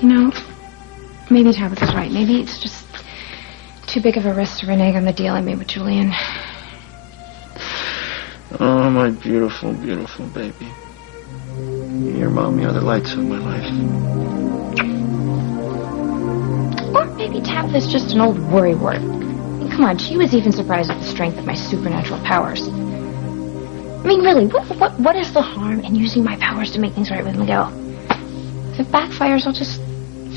You know, maybe Tabitha's right. Maybe it's just too big of a risk to renege on the deal I made with Julian. Oh, my beautiful, beautiful baby. Your mommy are the lights of my life. Or maybe Tabitha's just an old worrywart. I mean, come on, she was even surprised at the strength of my supernatural powers. I mean, really, what is the harm in using my powers to make things right with Miguel? If it backfires, I'll just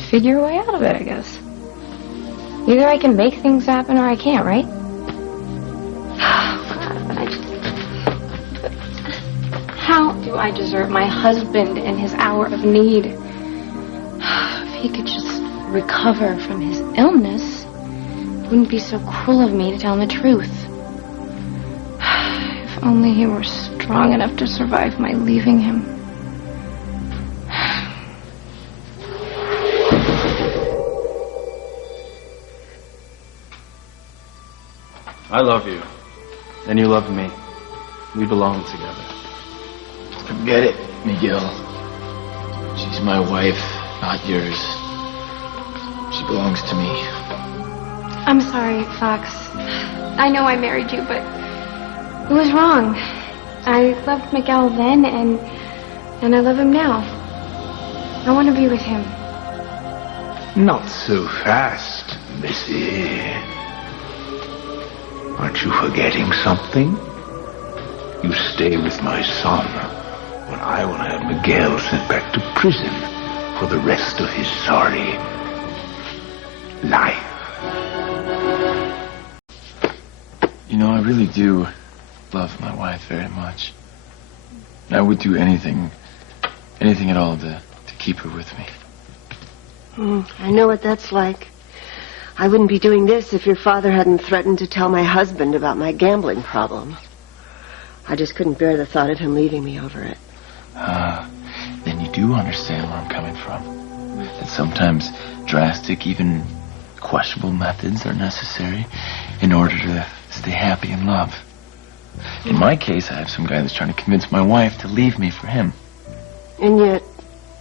figure a way out of it, I guess. Either I can make things happen or I can't, right? How do I desert my husband in his hour of need? If he could just recover from his illness, it wouldn't be so cruel of me to tell him the truth. If only he were strong enough to survive my leaving him. I love you. And you love me. We belong together. Forget it, Miguel. She's my wife, not yours. She belongs to me. I'm sorry, Fox. I know I married you, but it was wrong. I loved Miguel then, and I love him now. I want to be with him. Not so fast, Missy. Aren't you forgetting something? You stay with my son, when I will have Miguel sent back to prison for the rest of his sorry life. You know, I really do love my wife very much. I would do anything at all to keep her with me. I know what that's like. I wouldn't be doing this if your father hadn't threatened to tell my husband about my gambling problem. I just couldn't bear the thought of him leaving me over it. Then you do understand where I'm coming from. That sometimes drastic, even questionable methods are necessary in order to stay happy in love. In my case, I have some guy that's trying to convince my wife to leave me for him. And yet,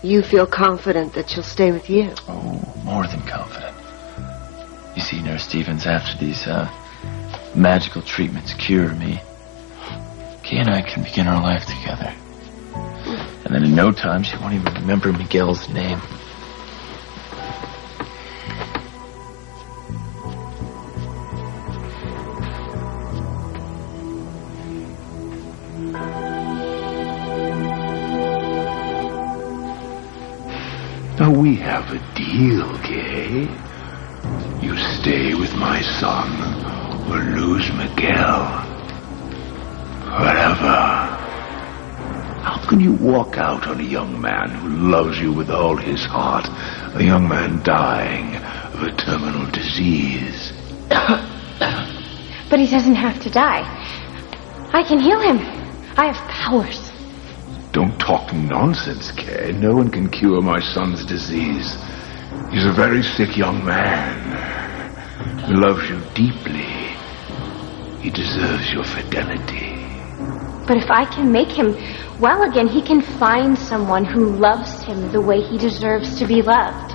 you feel confident that she'll stay with you. Oh, more than confident. You see, Nurse Stevens, after these magical treatments cure me, Kay and I can begin our life together. And then in no time, she won't even remember Miguel's name. Now, we have a deal, Kay. You stay with my son or lose Miguel. Forever. How can you walk out on a young man who loves you with all his heart, a young man dying of a terminal disease? But he doesn't have to die. I can heal him. I have powers. Don't talk nonsense, Kay. No one can cure my son's disease. He's a very sick young man. He loves you deeply. He deserves your fidelity. But if I can make him well again, he can find someone who loves him the way he deserves to be loved.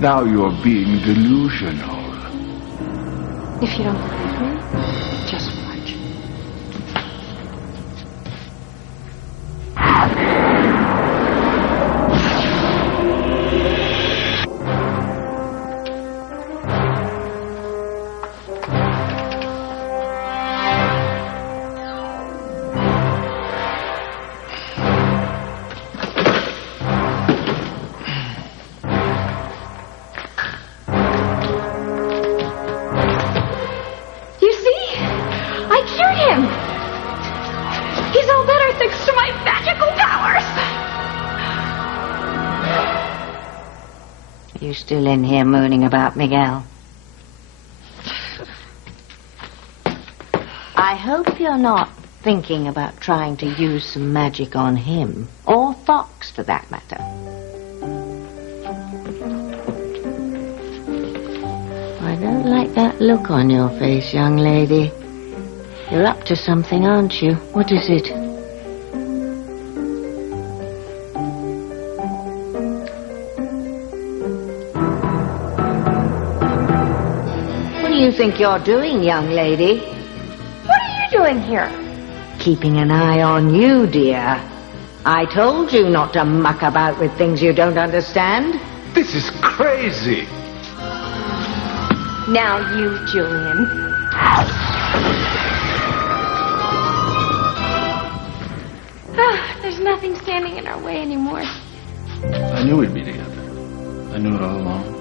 Now you're being delusional. If you don't believe me, just watch. You still in here mooning about Miguel? I hope you're not thinking about trying to use some magic on him, or Fox for that matter. I don't like that look on your face, young lady. You're up to something, aren't you? What is it? you think you're doing, young lady? What are you doing here? Keeping an eye on you, dear. I told you not to muck about with things you don't understand. This is crazy. Now you, Julian. There's nothing standing in our way anymore. I knew we'd be together. I knew it all along.